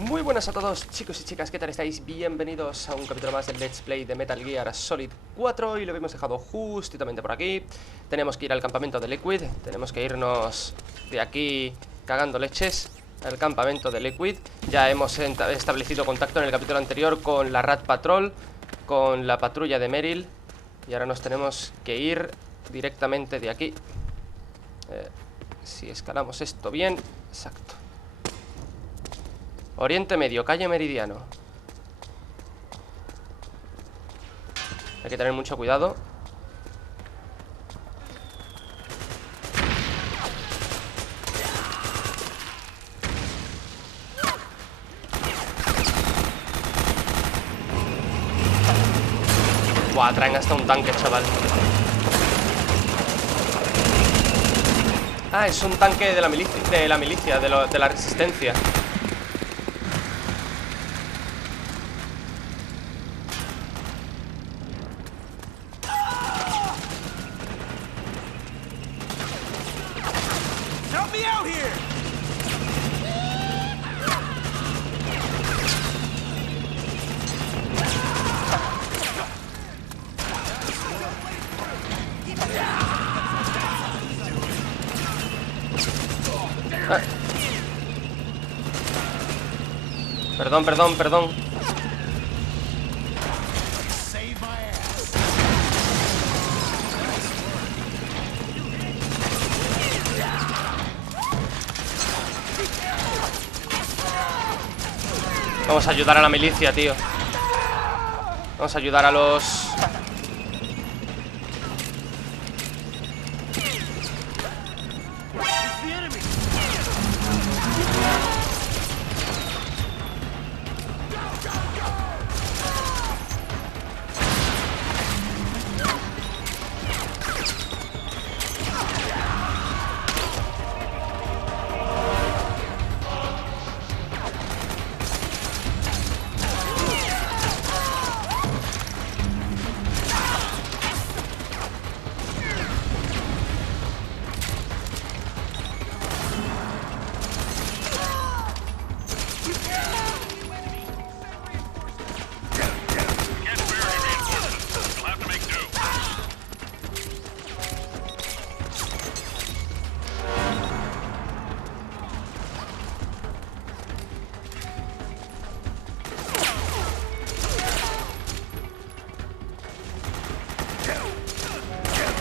Muy buenas a todos, chicos y chicas, ¿qué tal estáis? Bienvenidos a un capítulo más del Let's Play de Metal Gear Solid 4. Y lo hemos dejado justamente por aquí. Tenemos que ir al campamento de Liquid. Tenemos que irnos de aquí cagando leches al campamento de Liquid. Ya hemos establecido contacto en el capítulo anterior con la Rat Patrol, con la patrulla de Meryl. Y ahora nos tenemos que ir directamente de aquí. Si escalamos esto bien. Exacto. Oriente Medio, calle Meridiano. Hay que tener mucho cuidado. Buah, traen hasta un tanque, chaval. Ah, es un tanque de la milicia, de la resistencia. Perdón. Vamos a ayudar a la milicia, tío. Vamos a ayudar a los...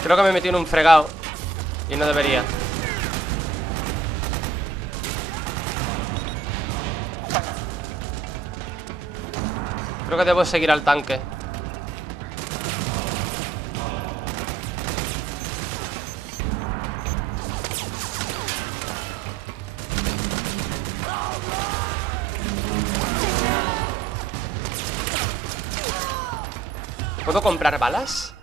Creo que me metí en un fregado y no debería. Creo que debo seguir al tanque. ¿Puedo comprar balas?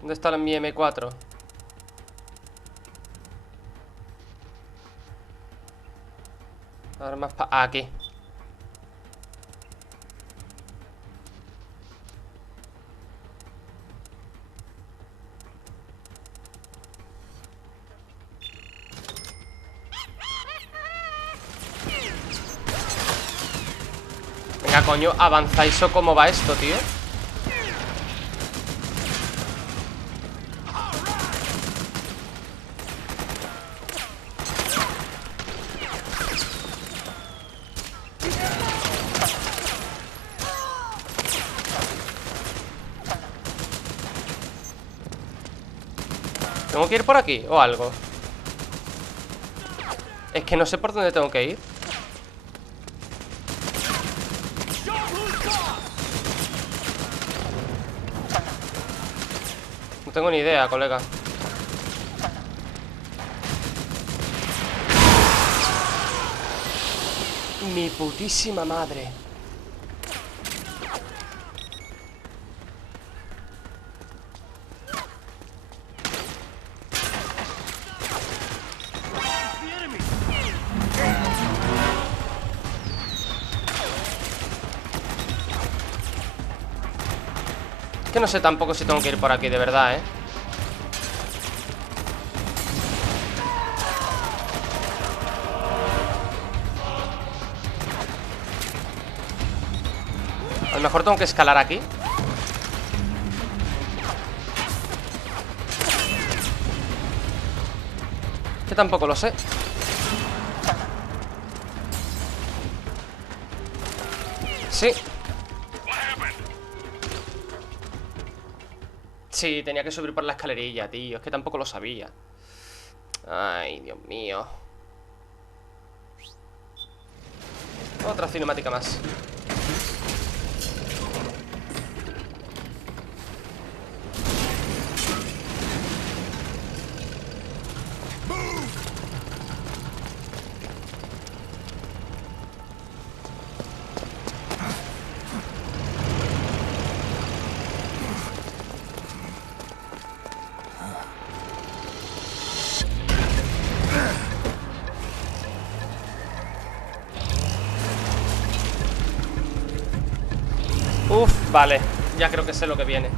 ¿Dónde está mi M4? Armas aquí. Venga, coño, avanzáis o cómo va esto, tío. ¿Tengo que ir por aquí o algo? Es que no sé por dónde tengo que ir. No tengo ni idea, colega. Mi putísima madre. Que no sé tampoco si tengo que ir por aquí, de verdad, ¿eh? lo mejor tengo que escalar aquí. Que tampoco lo sé. Sí. Sí, tenía que subir por la escalerilla, tío. Es que tampoco lo sabía. Ay, Dios mío. Otra cinemática más. Uf, vale. Ya creo que sé lo que viene.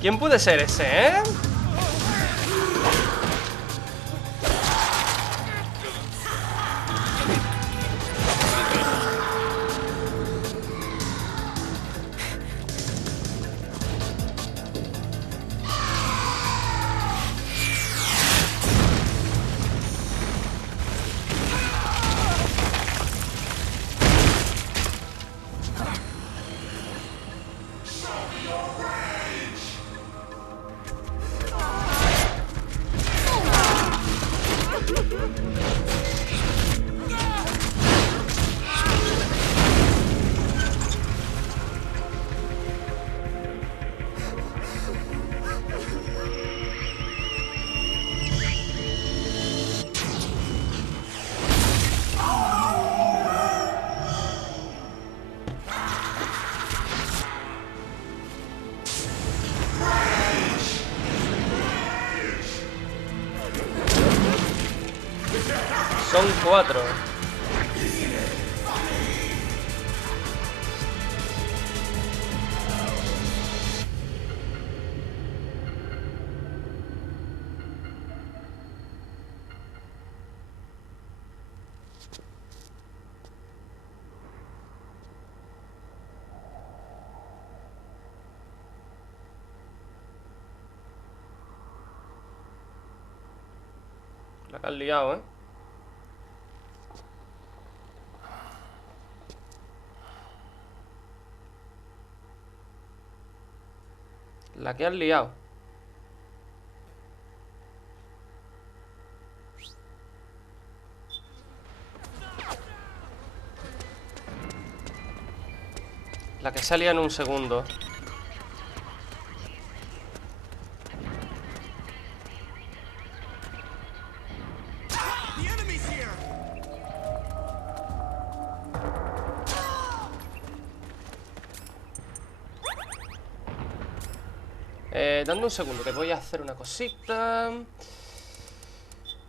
¿Quién puede ser ese, eh? Son 4. La que has liado, ¿eh? La que has liado. La que salía en un segundo. Dame un segundo, que voy a hacer una cosita. Voy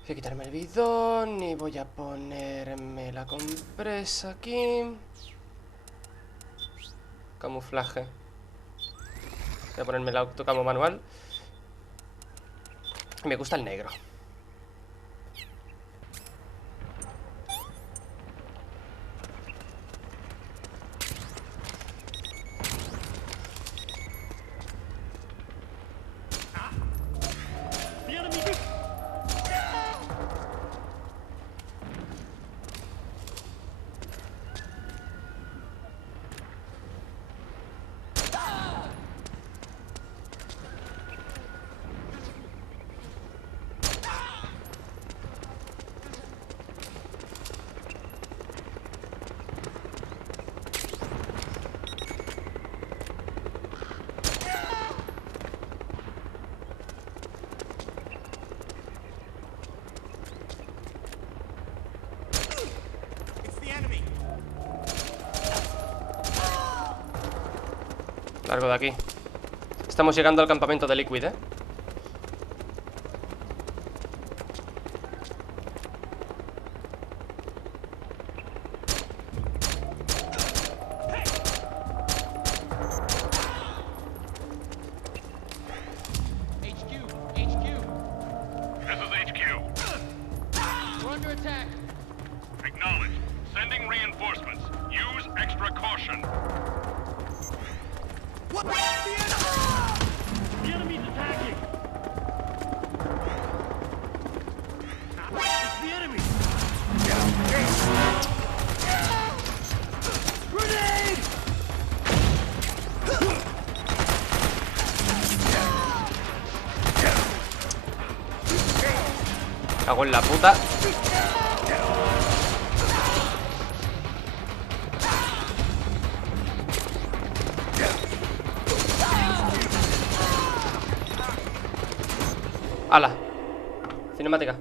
a quitarme el bidón y voy a ponerme la compresa aquí. Camuflaje. Voy a ponerme el autocamo manual. Me gusta el negro. Largo de aquí. Estamos llegando al campamento de Liquid, ¿eh? Cago en la puta. ¡Hala! Cinemática.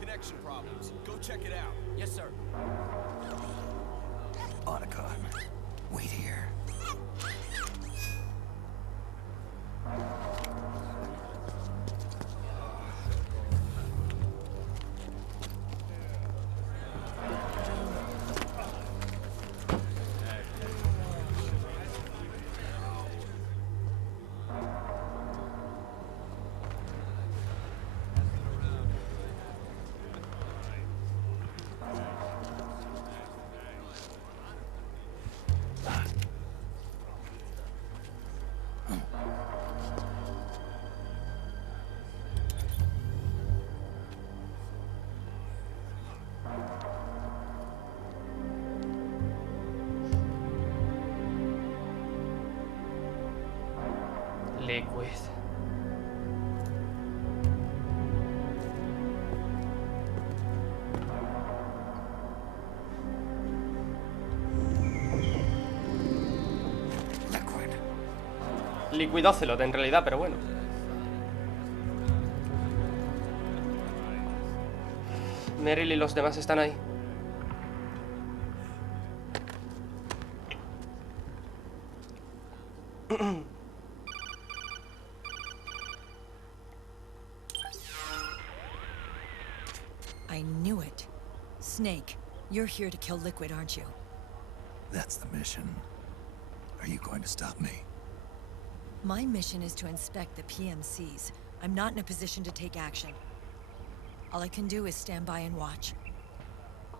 Connection problems. Go check it out. Yes, sir. Otacon, wait here. Liquid. Liquid Ocelot en realidad, pero bueno. Meryl y los demás están ahí. I knew it. Snake, you're here to kill Liquid, aren't you? That's the mission. Are you going to stop me? My mission is to inspect the PMCs. I'm not in a position to take action. All I can do is stand by and watch.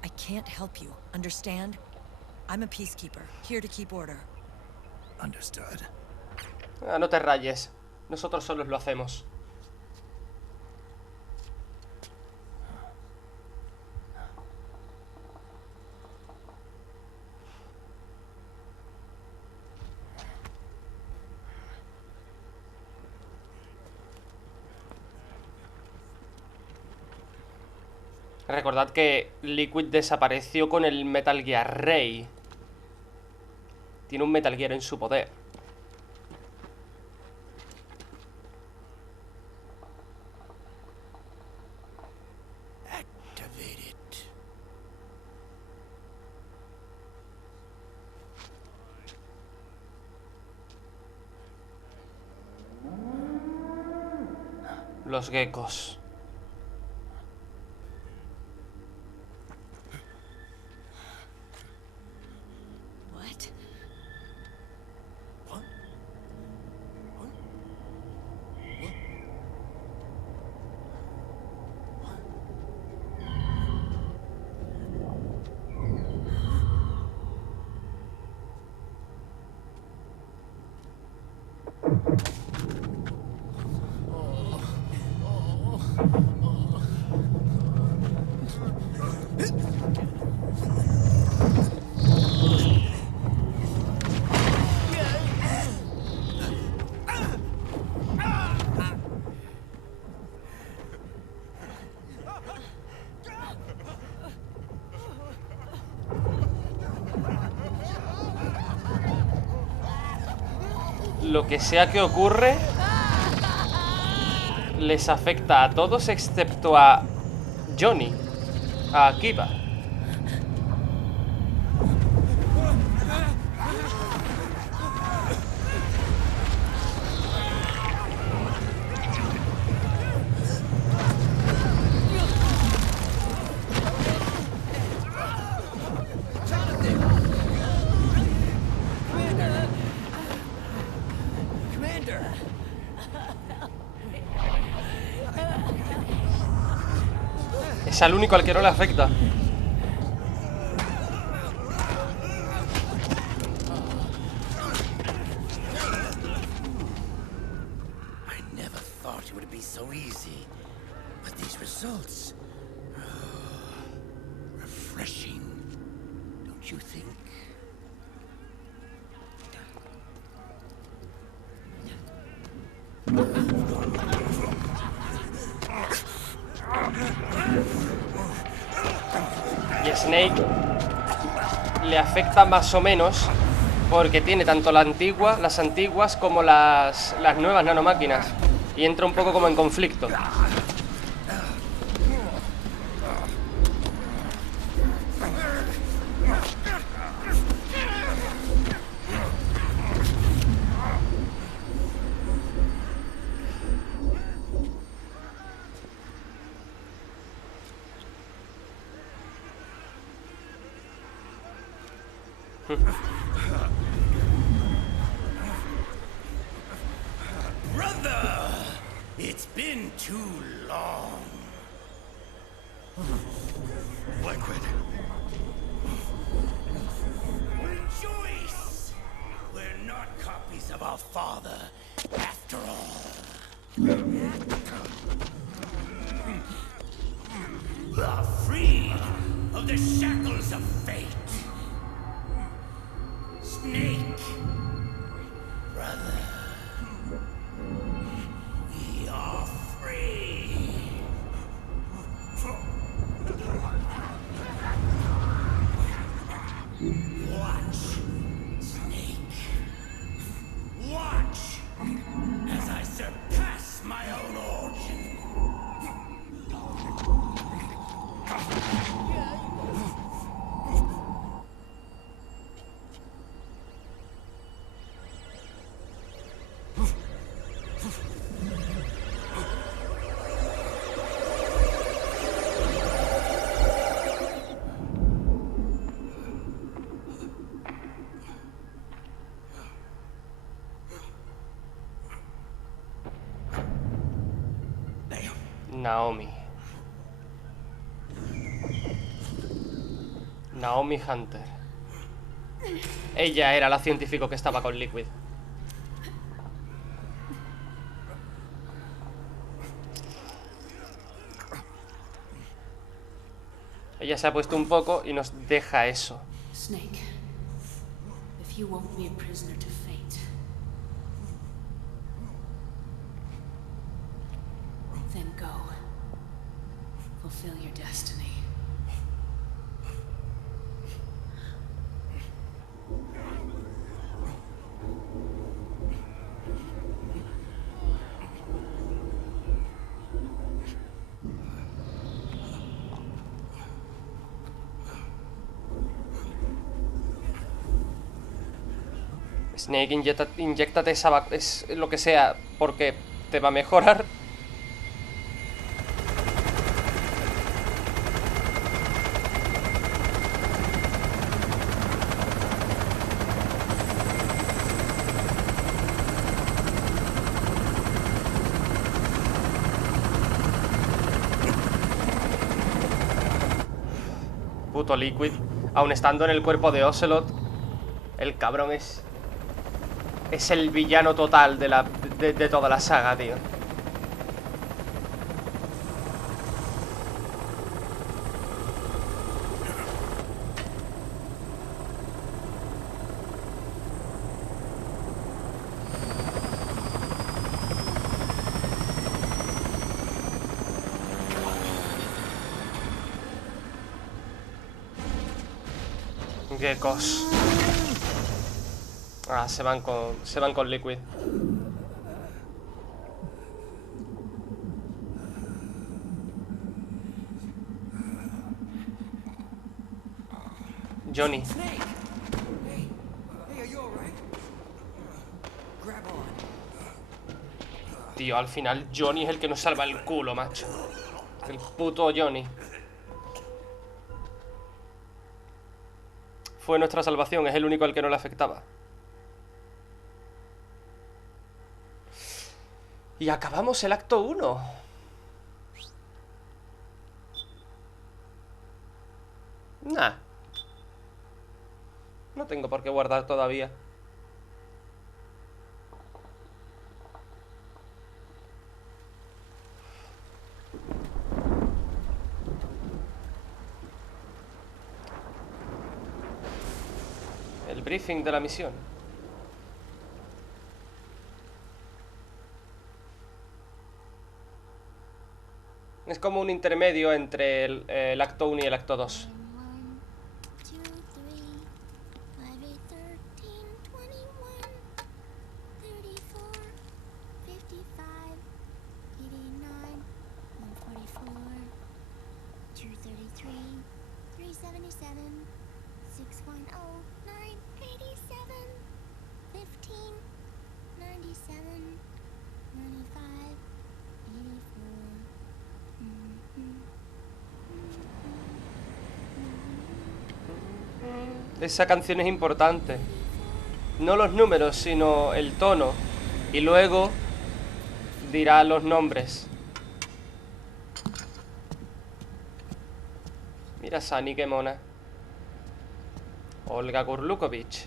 I can't help you, understand? I'm a peacekeeper, here to keep order. Understood. Ah, no te rayes. Nosotros solos lo hacemos. Recordad que Liquid desapareció con el Metal Gear Ray. Tiene un Metal Gear en su poder. Activate it. Los geckos. What? Lo que sea que ocurre les afecta a todos excepto a Johnny, a Akiva. Es al único al que no le afecta. I never thought it would be so easy. But these results. Refreshing. Don't you think? Y Snake le afecta más o menos porque tiene tanto las antiguas como las nuevas nanomáquinas. Y entra un poco como en conflicto. Brother! It's been too long. Liquid. Rejoice! We're not copies of our father, after all. We are freed of the shackles of fate. Snake, brother, we are free. Watch, Snake. Watch as I surpass my own origin. Naomi. Naomi Hunter. Ella era la científico que estaba con Liquid. Ella se ha puesto un poco y nos deja eso. Snake, if you won't be a prisoner to fate, then go. fulfill your destiny. Snake, inyéctate es lo que sea, porque te va a mejorar. Puto Liquid. Aun estando en el cuerpo de Ocelot, el cabrón es el villano total de toda la saga, tío. Geckos. Ah, se van con Liquid. Johnny. Tío, al final Johnny es el que nos salva el culo, macho. El puto Johnny. Fue nuestra salvación, es el único al que no le afectaba. Y acabamos el acto 1. Nah. No tengo por qué guardar todavía. El briefing de la misión. Es como un intermedio entre el acto 1 y el acto 2. 1, 2, 3, 5, 8, 13, 21, 34, 55, 89, 144, 233, 377, 610, 987, 15, 97, 95, 84. Esa canción es importante. No los números, sino el tono. Y luego dirá los nombres. Mira Sani, qué mona. Olga Kurlukovich.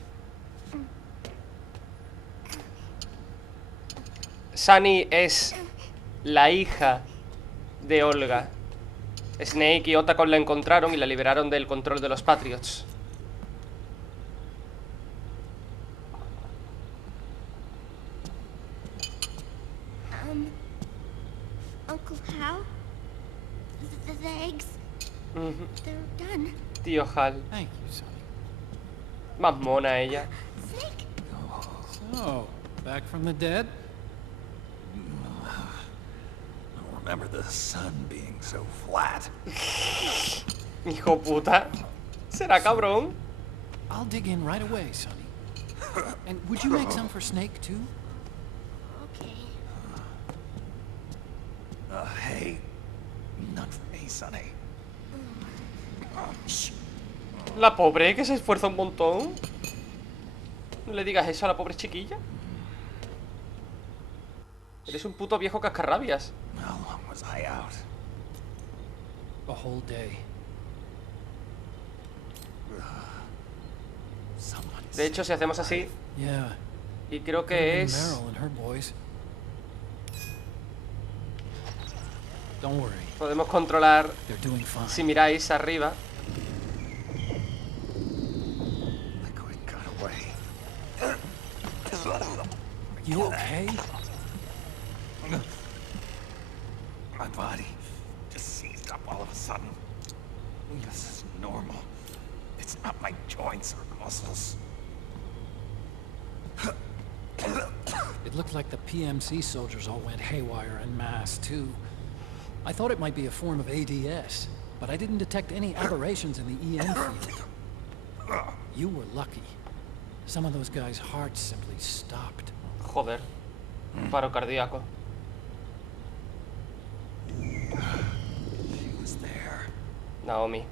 Sani es la hija de Olga. Snake y Otacon la encontraron y la liberaron del control de los Patriots. Uncle Hal? The eggs? They're done. Tío Hal. Thank you, Sonny. Más mona ella. Snake? So, back from the dead? I don't remember the sun being so flat. Hijo puta. ¿Será cabrón? I'll dig in right away, Sonny. And would you make some for Snake, too? Okay. Hey, not for me, Sonny. La pobre, que se esfuerza un montón. No le digas eso a la pobre chiquilla. Eres un puto viejo cascarrabias. How long was I out? A whole day. Someone De hecho, si hacemos así, Yeah. y creo Could've que been es... Meryl and her boys. Don't worry. Podemos controlar, They're doing fine. si miráis arriba. Liquid got away. You okay? My body just seized up all of a sudden. This is normal. It's not my joints or muscles. It looked like the PMC soldiers all went haywire en masse, too. I thought it might be a form of ADS, but I didn't detect any aberrations in the EM field. You were lucky. Some of those guys' hearts simply stopped. Joder. Paro cardíaco. She was there. Naomi.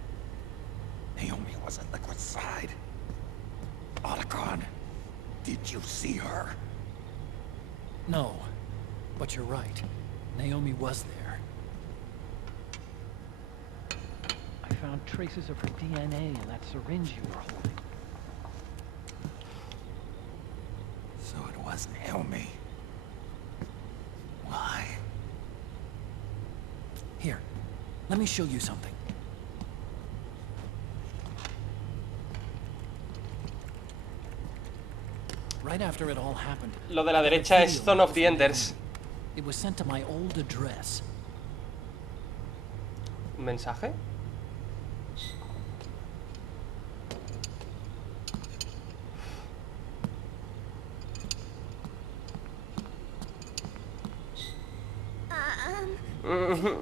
Naomi was at Liquid's side. Otacon, did you see her? No, but you're right. Naomi was there. I found traces of her DNA in that syringe you were holding. So it was Naomi. Why? Here, let me show you something. Right after it all happened. Lo de la derecha es Zone of the Enders. It was sent to my old address. ¿Un mensaje?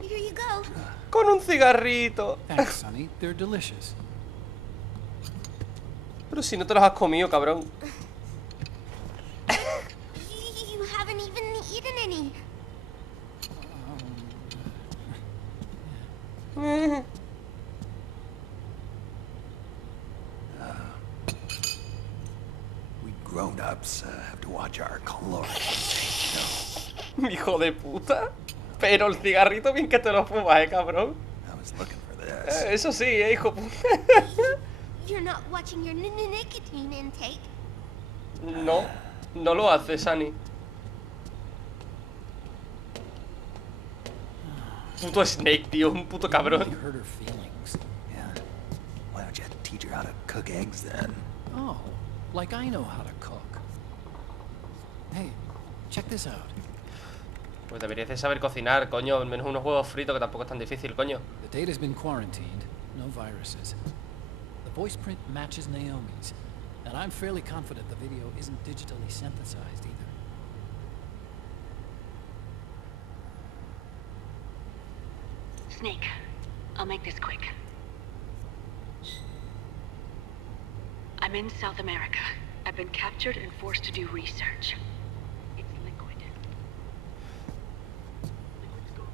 Here you go. Con un cigarrito. Thanks, Sonny. They're delicious. Pero si no te los has comido, cabrón. You haven't even eaten any. We grown-ups have to watch our caloric intake, Hijo de puta. Pero el cigarrito bien que te lo fumas, cabrón. I was looking for this. Eso sí, hijo puta. You're not watching your nicotine intake. No, no lo hace, Sunny. Puto Snake, tío, un puto cabrón. You hurt her feelings. Yeah. Why don't you teach her how to cook eggs then? Oh, like I know how to cook. Hey, check this out. Pues deberías de saber cocinar, coño. Al menos unos huevos fritos, que tampoco es tan difícil, coño. The data's been quarantined. No viruses. The voice print matches Naomi's. And I'm fairly confident the video isn't digitally synthesized either. Snake, I'll make this quick. I'm in South America. I've been captured and forced to do research. It's Liquid. Liquid's goal is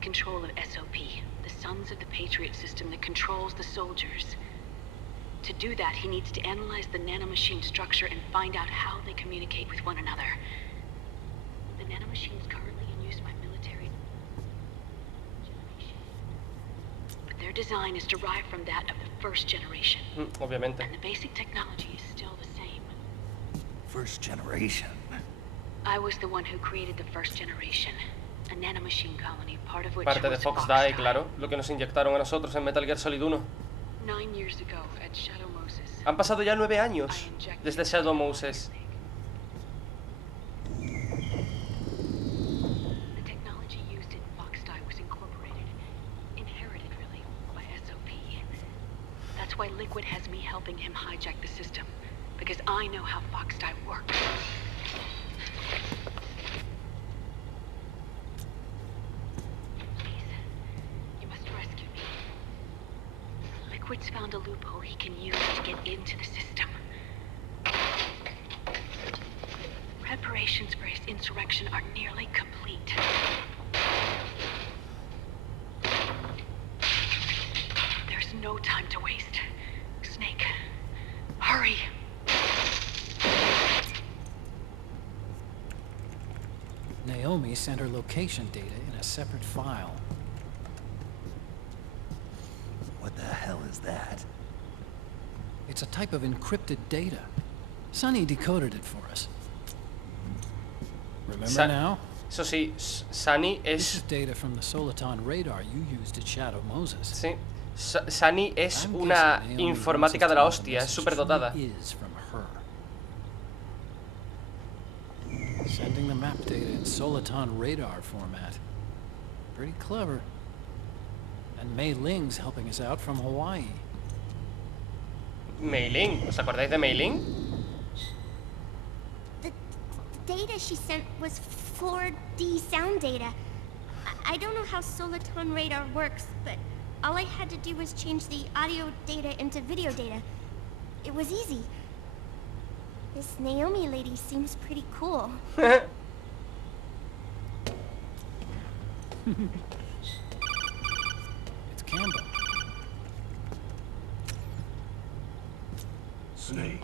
control of SOP, the Sons of the Patriot system that controls the soldiers. To do that, he needs to analyze the nanomachine structure and find out how they communicate with one another. The nanomachines currently in use by military generation. But their design is derived from that of the first generation. Obviamente. And the basic technology is still the same. First generation. I was the one who created the first generation. A nanomachine colony, part of which Parte de was Fox Foxdie. Die, claro. Lo que nos inyectaron a nosotros en Metal Gear Solid 1. 9 years ago at Shadow Moses. Han pasado ya 9 años I injected desde Shadow Moses. The technology used in Foxdie was incorporated, inherited really, by SOP. That's why Liquid has me helping him hijack the system, because I know how Foxdie works. Please, you must rescue me. Liquid's found a loophole he can use to get into the system. Preparations for his insurrection are nearly complete. There's no time to waste. Snake, hurry! Naomi sent her location data in a separate file. What the hell is that? It's a type of encrypted data. Sonny decoded it for us. Remember now? Eso sí, Sunny This is es... data from the Soliton radar you used at Shadow Moses. Sí. Sunny es I'm una guessing Naomi informática wants us de la to know the hostia, es message súper dotada. truly is from her. Sending the map data in Soliton radar format. Pretty clever. and Mei Ling's helping us out from Hawaii. Mei Ling, ¿os acordáis de Mei Ling? The data she sent was 4D sound data. I don't know how Soliton radar works, but all I had to do was change the audio data into video data. It was easy. This Naomi lady seems pretty cool. It's Campbell. Snake,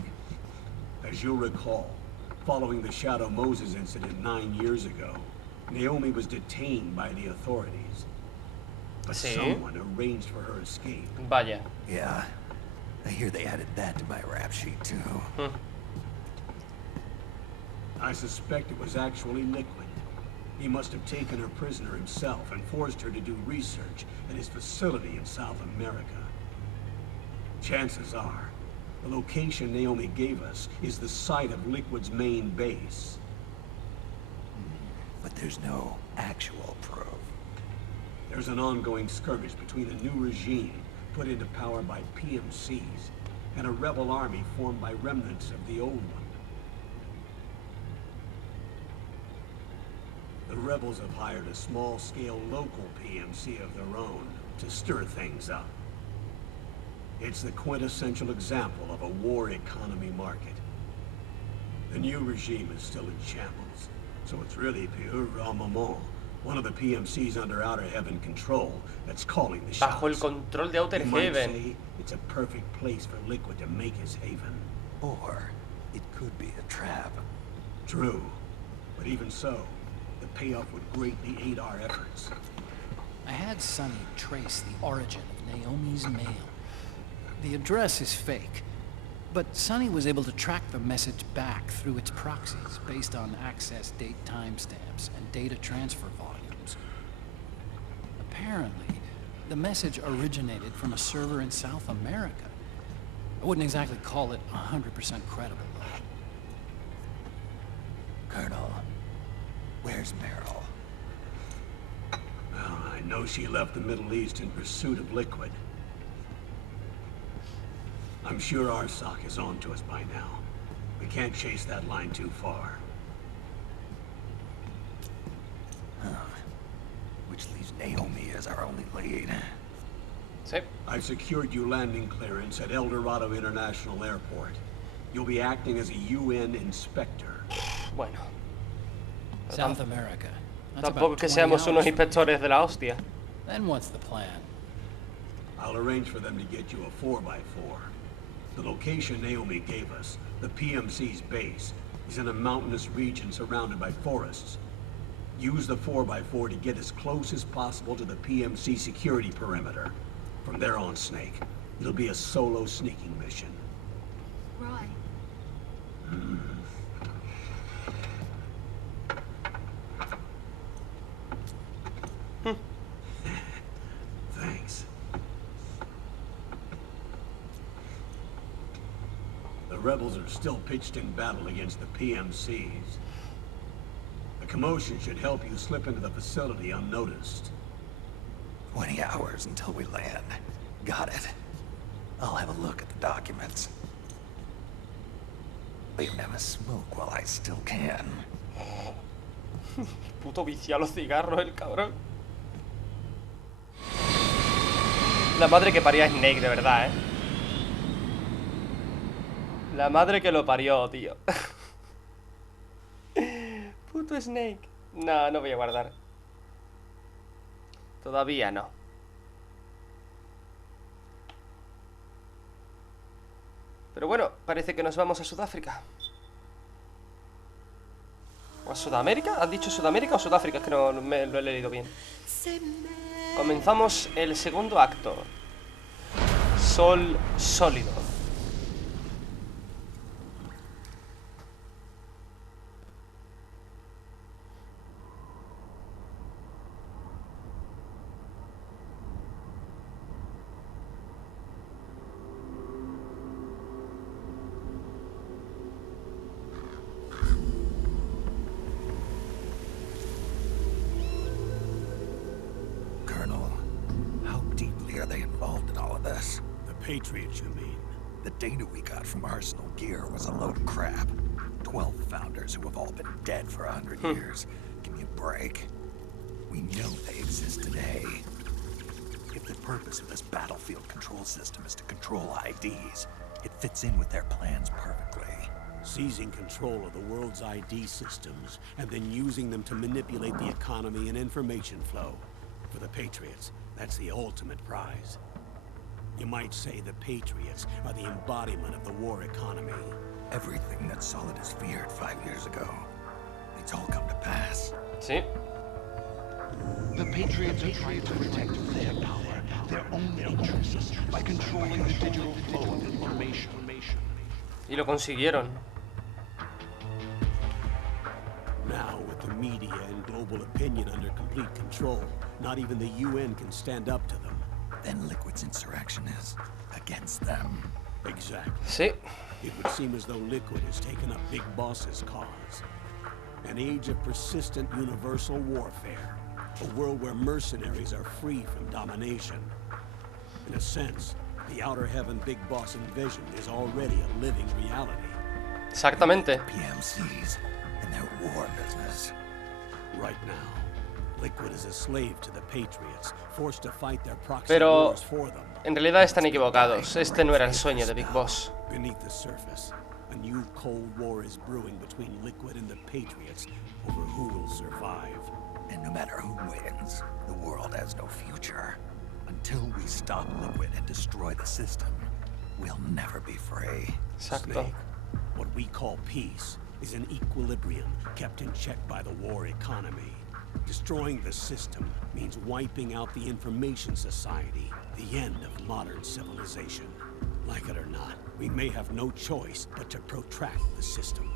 as you'll recall, following the Shadow Moses incident 9 years ago, Naomi was detained by the authorities. But Sí. someone arranged for her escape. Vaya. Yeah, I hear they added that to my rap sheet too. I suspect it was actually Liquid. He must have taken her prisoner himself and forced her to do research at his facility in South America. Chances are, the location Naomi gave us is the site of Liquid's main base. But there's no actual proof. There's an ongoing skirmish between a new regime put into power by PMCs and a rebel army formed by remnants of the old one. The rebels have hired a small-scale local PMC of their own to stir things up. It's the quintessential example of a war economy market. The new regime is still in shambles, so it's really pure armament, one of the PMCs under Outer Heaven control, that's calling the shots. Bajo el control de Outer You might Heaven. say it's a perfect place for Liquid to make his haven. Or it could be a trap. True, but even so, the payoff would greatly aid our efforts. I had Sonny trace the origin of Naomi's mail. The address is fake, but Sonny was able to track the message back through its proxies based on access date timestamps and data transfer volumes. Apparently, the message originated from a server in South America. I wouldn't exactly call it 100% credible, though. Colonel, where's Meryl? Well, I know she left the Middle East in pursuit of Liquid. I'm sure our sock is on to us by now. We can't chase that line too far. Which leaves Naomi as our only lead. Sí. I've secured you landing clearance at El Dorado International Airport. You'll be acting as a UN inspector. Bueno. South America. That's Tampoco about que 20 seamos unos hours from inspectores de la hostia. here. Then what's the plan? I'll arrange for them to get you a 4x4. The location Naomi gave us, the PMC's base, is in a mountainous region surrounded by forests. Use the 4x4 to get as close as possible to the PMC security perimeter. From there on, Snake, it'll be a solo sneaking mission. Roy. Thanks. The rebels are still pitched in battle against the PMCs. The commotion should help you slip into the facility unnoticed. 20 hours until we land. Got it. I'll have a look at the documents. Leave them a smoke while I still can. Puto vicia a los cigarros, el cabrón. La madre que parió a Snake, de verdad, La madre que lo parió, tío. Puto Snake. No, no voy a guardar. Todavía no. Pero bueno, parece que nos vamos a Sudáfrica. ¿O a Sudamérica? ¿Has dicho Sudamérica o Sudáfrica? Es que no me lo he leído bien. Comenzamos el segundo acto. Sol sólido. Colonel, how deep exactly are they involved in all of this? The Patriots, you mean? The data we got from Arsenal Gear was a load of crap. 12 founders who have all been dead for 100 years. Give me a break. We know they exist today. If the purpose of this battlefield control system is to control IDs, it fits in with their plans perfectly. Seizing control of the world's ID systems and then using them to manipulate the economy and information flow. For the Patriots, that's the ultimate prize. You might say the Patriots are the embodiment of the war economy. Everything that Solid has feared 5 years ago, it's all come to pass. Sí. The Patriots are trying to protect their power, their own interests, by controlling the digital flow of information. Y lo consiguieron. Now, with the media and global opinion under complete control, not even the UN can stand up to them. Then Liquid's insurrection is against them. Exactly. Sí. It would seem as though Liquid has taken up Big Boss's cause. An age of persistent universal warfare. A world where mercenaries are free from domination. In a sense, the Outer Heaven Big Boss envisioned is already a living reality. Exactamente. PMCs and their war business. Right now, Liquid is a slave to the Patriots, forced to fight their proxy Pero wars for them. en realidad están equivocados. Este no era el sueño de Big Boss. Beneath the surface, a new Cold War is brewing between Liquid and the Patriots over who will survive. And no matter who wins, the world has no future. Until we stop Liquid and destroy the system, we'll never be free. Exacto. Snake, what we call peace is an equilibrium kept in check by the war economy. Destroying the system means wiping out the information society, the end of modern civilization. Like it or not, we may have no choice but to protract the system.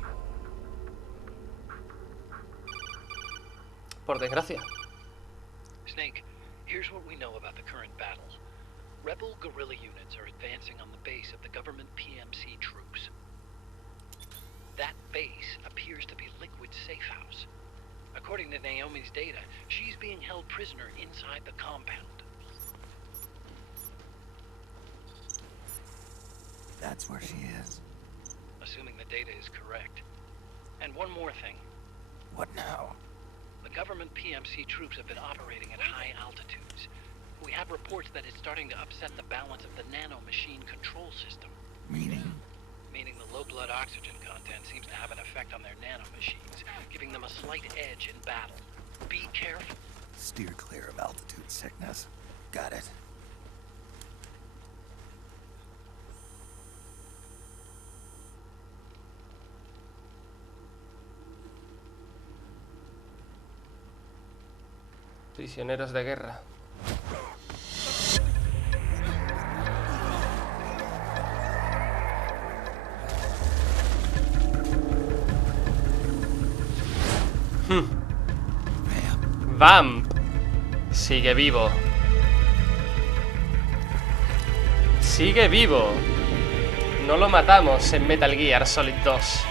Por desgracia. Snake, here's what we know about the current battle. Rebel guerrilla units are advancing on the base of the government PMC troops. That base appears to be Liquid's safe house. According to Naomi's data, she's being held prisoner inside the compound. That's where she is. Assuming the data is correct. And one more thing. What now? The government PMC troops have been operating at high altitudes. We have reports that it's starting to upset the balance of the nano-machine control system. Meaning? Meaning the low blood oxygen content seems to have an effect on their nano-machines, giving them a slight edge in battle. Be careful. Steer clear of altitude sickness. Got it. Prisioneros de guerra. Vamp sigue vivo. Sigue vivo. No lo matamos en Metal Gear Solid 2.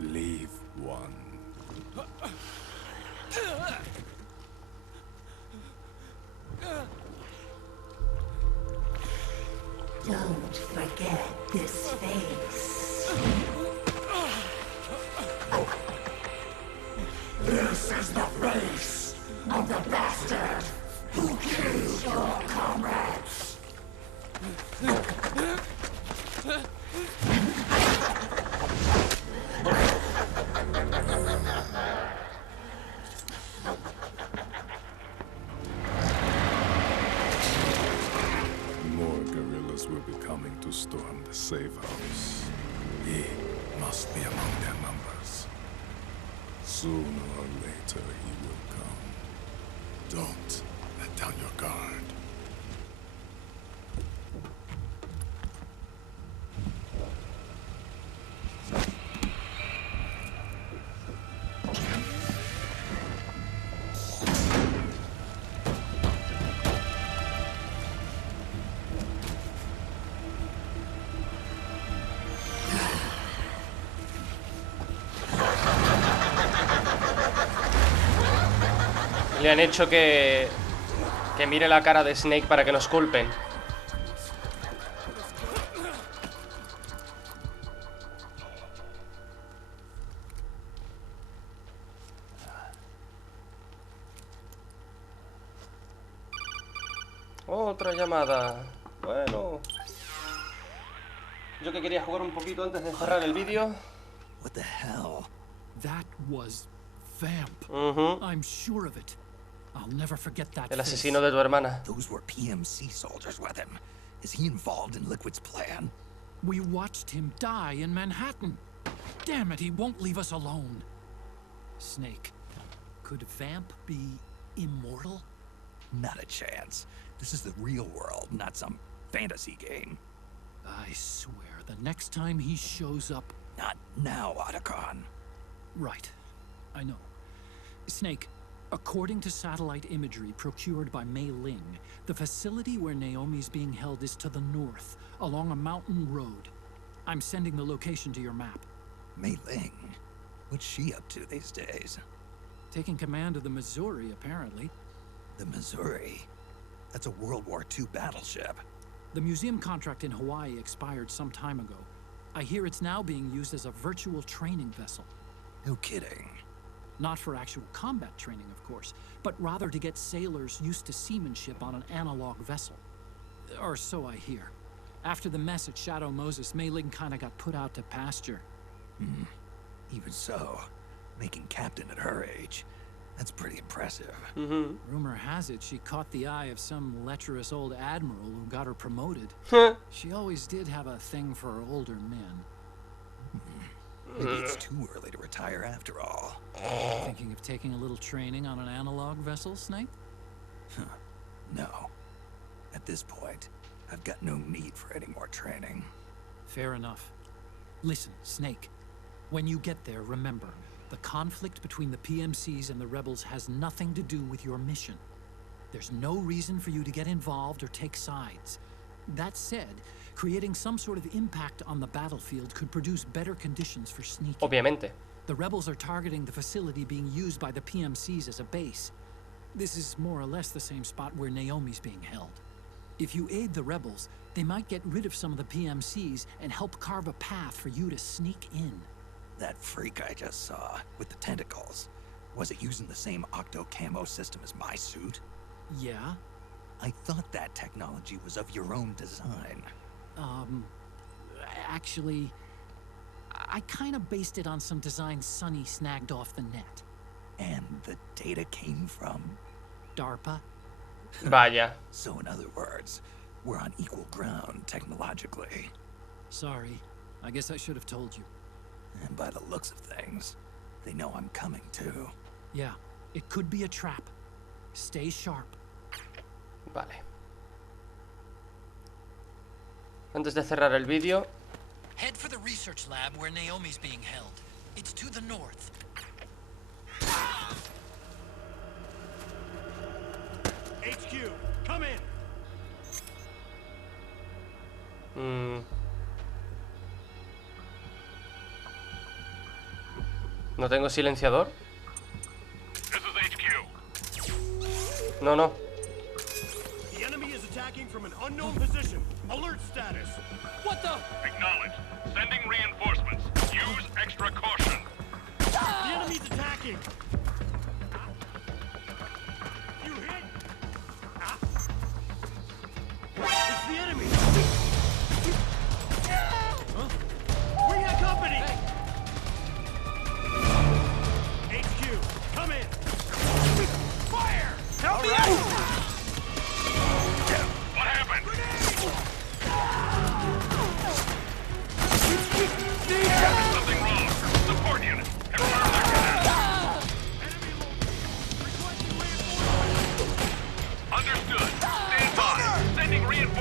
Leave one. Don't forget this face. This is the face of the bastard who killed your comrades. coming to storm the safe house. He must be among their numbers. Sooner or later he will come. Don't let down your guard. Le han hecho que mire la cara de Snake para que nos culpen. Otra llamada. Bueno. Yo que quería jugar un poquito antes de cerrar el vídeo. What the hell? That was Vamp. I'm sure of it. I'll never forget that. El asesino de tu hermana. Those were PMC soldiers with him. Is he involved in Liquid's plan? We watched him die in Manhattan. Damn it, he won't leave us alone. Snake, could Vamp be immortal? Not a chance. This is the real world, not some fantasy game. I swear, the next time he shows up... Not now, Otacon. Right. I know. Snake, according to satellite imagery procured by Mei Ling, the facility where Naomi's being held is to the north, along a mountain road. I'm sending the location to your map. Mei Ling? What's she up to these days? Taking command of the Missouri, apparently. The Missouri? That's a World War II battleship. The museum contract in Hawaii expired some time ago. I hear it's now being used as a virtual training vessel. No kidding. Not for actual combat training, of course, but rather to get sailors used to seamanship on an analog vessel. Or so I hear. After the mess at Shadow Moses, Mei Ling kinda got put out to pasture. Even so, making captain at her age, that's pretty impressive. Rumor has it she caught the eye of some lecherous old admiral who got her promoted. She always did have a thing for older men. Maybe it's too early to retire after all. Thinking of taking a little training on an analog vessel, Snake? No. At this point, I've got no need for any more training. Fair enough. Listen, Snake. When you get there, remember, the conflict between the PMCs and the rebels has nothing to do with your mission. There's no reason for you to get involved or take sides. That said, creating some sort of impact on the battlefield could produce better conditions for sneaking. Obviamente. The rebels are targeting the facility being used by the PMCs as a base. This is more or less the same spot where Naomi's being held. If you aid the rebels, they might get rid of some of the PMCs and help carve a path for you to sneak in. That freak I just saw, with the tentacles, was it using the same octo-camo system as my suit? Yeah? I thought that technology was of your own design. Actually, I kinda based it on some designs Sonny snagged off the net. And the data came from? DARPA? Vaya. So in other words, we're on equal ground technologically. Sorry, I guess I should have told you. And by the looks of things, they know I'm coming too. Yeah, it could be a trap. Stay sharp. Vale. Antes de cerrar el vídeo. Head for the research lab where Naomi's being held. It's to the north. HQ, come in. ¿No tengo silenciador? This is HQ. No, no. The enemy is attacking from an unknown position. Alert status. What the? Acknowledged. Sending reinforcements. Use extra caution. The enemy's attacking. You hit? It's the enemy. Huh? Bring that company. HQ, come in. Fire! Help me out! What happened?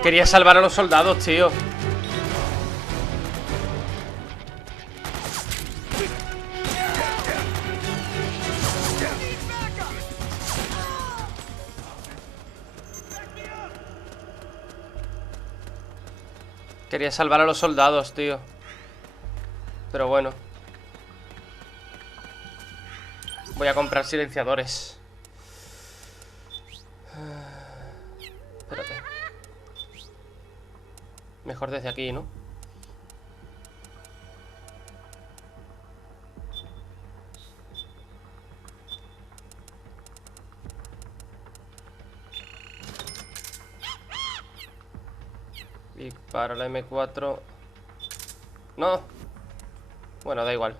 Quería salvar a los soldados, tío. Quería salvar a los soldados, tío. Pero bueno. Voy a comprar silenciadores. Espérate. Mejor desde aquí, ¿no? Y para la M4... No. Bueno, da igual.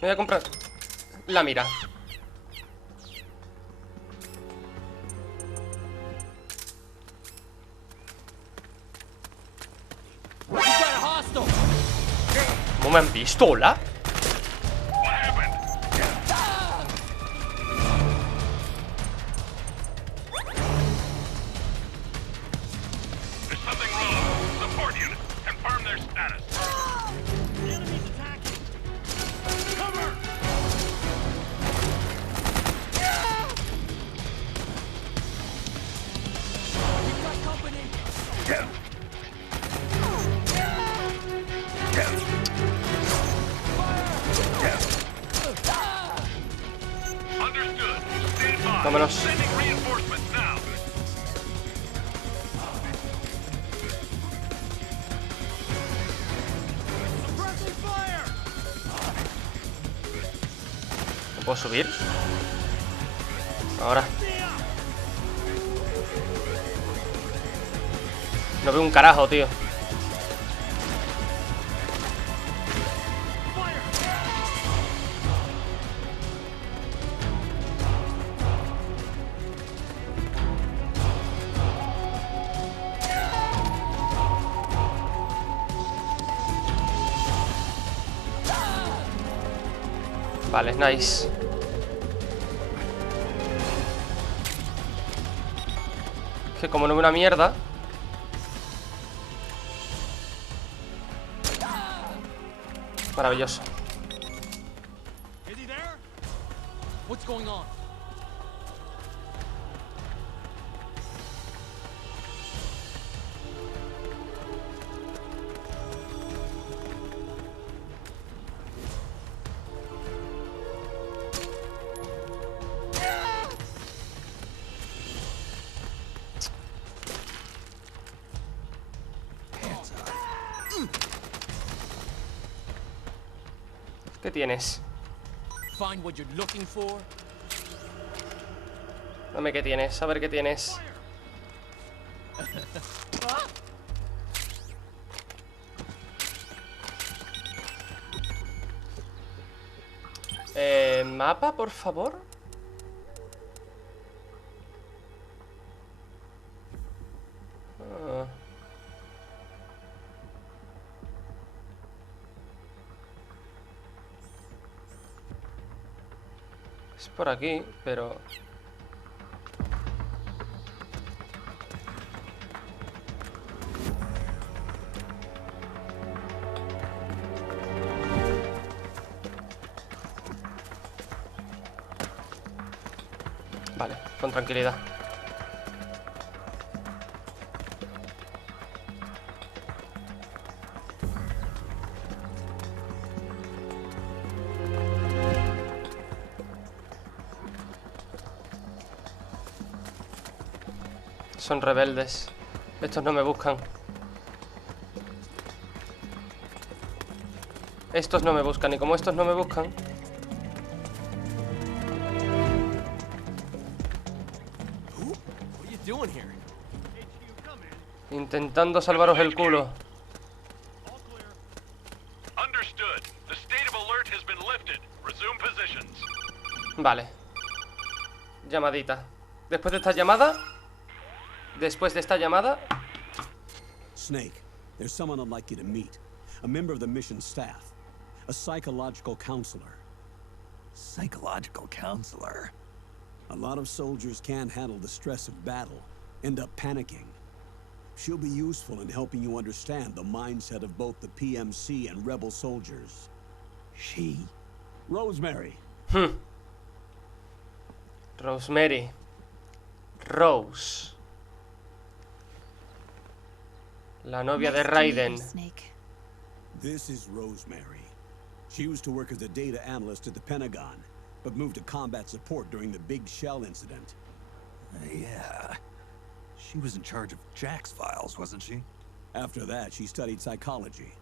Me voy a comprar la mira. ¿Cómo me han visto? ¿Hola? Vámonos. ¿No puedo subir? Ahora. No veo un carajo, tío. Vale, nice. Que como no veo una mierda. Maravilloso. ¿Qué tienes? Dame qué tienes, a ver qué tienes. Mapa, por favor. Es por aquí, pero... Vale, con tranquilidad. Son rebeldes. Estos no me buscan. Estos no me buscan. Y como estos no me buscan... Intentando salvaros el culo. Vale. Llamadita. Después de esta llamada... Snake, There's someone I'd like you to meet. A member of the mission staff. A psychological counselor. Psychological counselor? A lot of soldiers can't handle the stress of battle, end up panicking. She'll be useful in helping you understand the mindset of both the PMC and rebel soldiers. She? Rosemary. Rosemary. Rose. La novia de Raiden. This is Rosemary. She used to work as a data analyst at the Pentagon, but moved to combat support during the Big Shell incident. Yeah. She was in charge of Jack's files, wasn't she? After that, she studied psychology.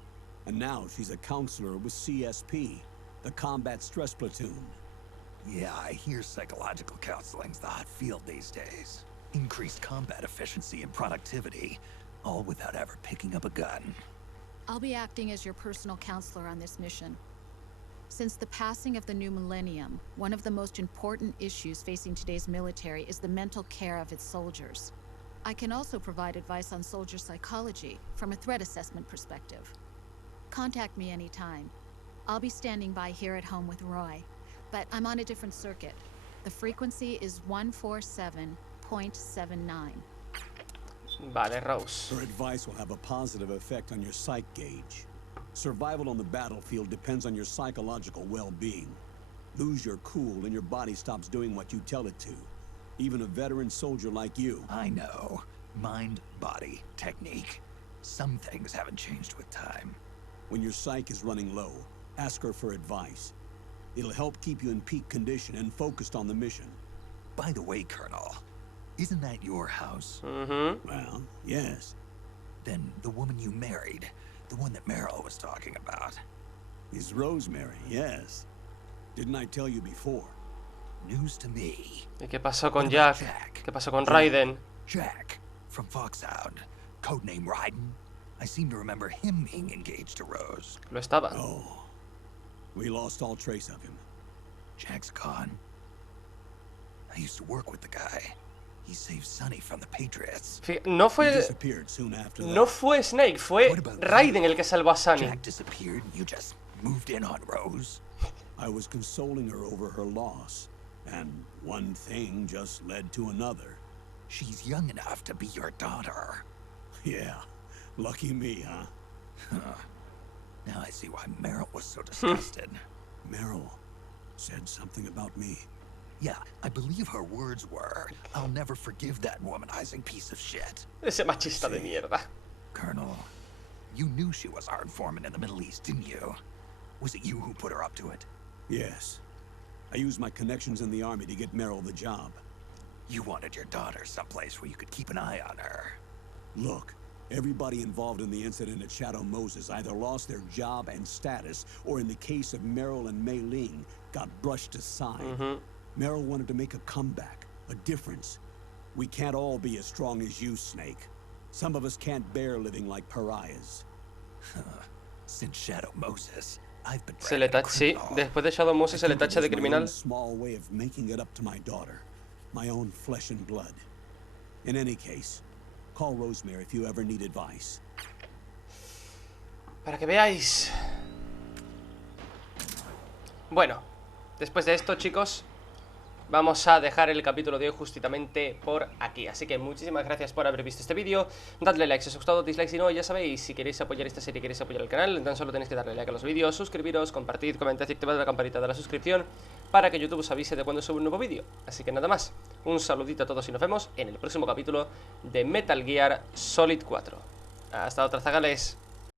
And now she's a counselor with CSP, the Combat Stress Platoon. Yeah, I hear psychological counseling's the hot field these days. Increased combat efficiency and productivity, all without ever picking up a gun. I'll be acting as your personal counselor on this mission. Since the passing of the new millennium, one of the most important issues facing today's military is the mental care of its soldiers. I can also provide advice on soldier psychology from a threat assessment perspective. Contact me anytime. I'll be standing by here at home with Roy, but I'm on a different circuit. The frequency is 147.79. Vale, Rose. Her advice will have a positive effect on your psych gauge. Survival on the battlefield depends on your psychological well-being. Lose your cool and your body stops doing what you tell it to. Even a veteran soldier like you. I know. Mind, body, technique. Some things haven't changed with time. When your psyche is running low, ask her for advice. It'll help keep you in peak condition and focused on the mission. By the way, Colonel, isn't that your house? Well, yes. Then the woman you married, the one that Meryl was talking about. Is Rosemary, yes. Didn't I tell you before? News to me. ¿Y qué pasó con Jack? ¿Qué pasó con Raiden? Jack, from Foxhound, codename Raiden. I seem to remember him being engaged to Rose. Lo estaba. Oh, we lost all trace of him. Jack's gone. I used to work with the guy. He saved Sonny from the Patriots. No fue Snake, fue Raiden el que salvó a Sonny. Jack disappeared and you just moved in on Rose. I was consoling her over her loss, and one thing just led to another. She's young enough to be your daughter. Yeah, lucky me, huh? Now I see why Meryl was so disgusted. Meryl said something about me. Yeah, I believe her words were, "I'll never forgive that womanizing piece of shit." Ese machista de mierda. Colonel, you knew she was our informant in the Middle East, didn't you? Was it you who put her up to it? Yes. I used my connections in the army to get Meryl the job. You wanted your daughter someplace where you could keep an eye on her. Look, everybody involved in the incident at Shadow Moses either lost their job and status, or in the case of Meryl and Mei Ling, got brushed aside. Meryl wanted to make a comeback, a difference. We can't all be as strong as you, Snake. Some of us can't bear living like pariahs. Since Shadow Moses, I've been Se le tacha, sí, después de Shadow Moses se le tacha de criminal. Small way of making it up to my daughter, my own flesh and blood. In any case, call Rosemary if you ever need advice. Para que veáis. Bueno, después de esto, chicos, vamos a dejar el capítulo de hoy justamente por aquí. Así que muchísimas gracias por haber visto este vídeo. Dadle like si os ha gustado, dislike si no. Ya sabéis, si queréis apoyar esta serie, queréis apoyar el canal, tan solo tenéis que darle like a los vídeos, suscribiros, compartid, comentad y activad la campanita de la suscripción para que YouTube os avise de cuando sube un nuevo vídeo. Así que nada más, un saludito a todos y nos vemos en el próximo capítulo de Metal Gear Solid 4. Hasta otra, zagales.